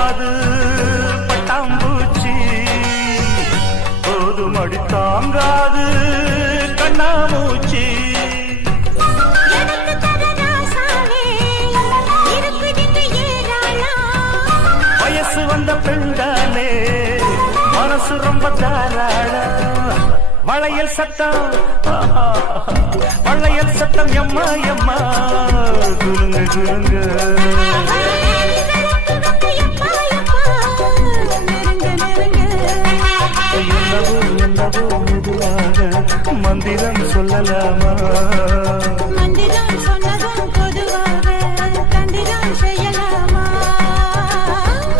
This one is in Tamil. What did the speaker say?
அது பட்டாம்பூச்சி போதும் அடி தாங்காது கண்ணாமூச்சி வயசு வந்த பெண்தானே மனசு ரொம்ப தாராளம் வளையல் சத்தம் வளையல் சத்தம் எம்மா எம்மா குலுங்க குலுங்க என்னவோ என்னவோ மெதுவாக மந்திரம் சொல்லலாமா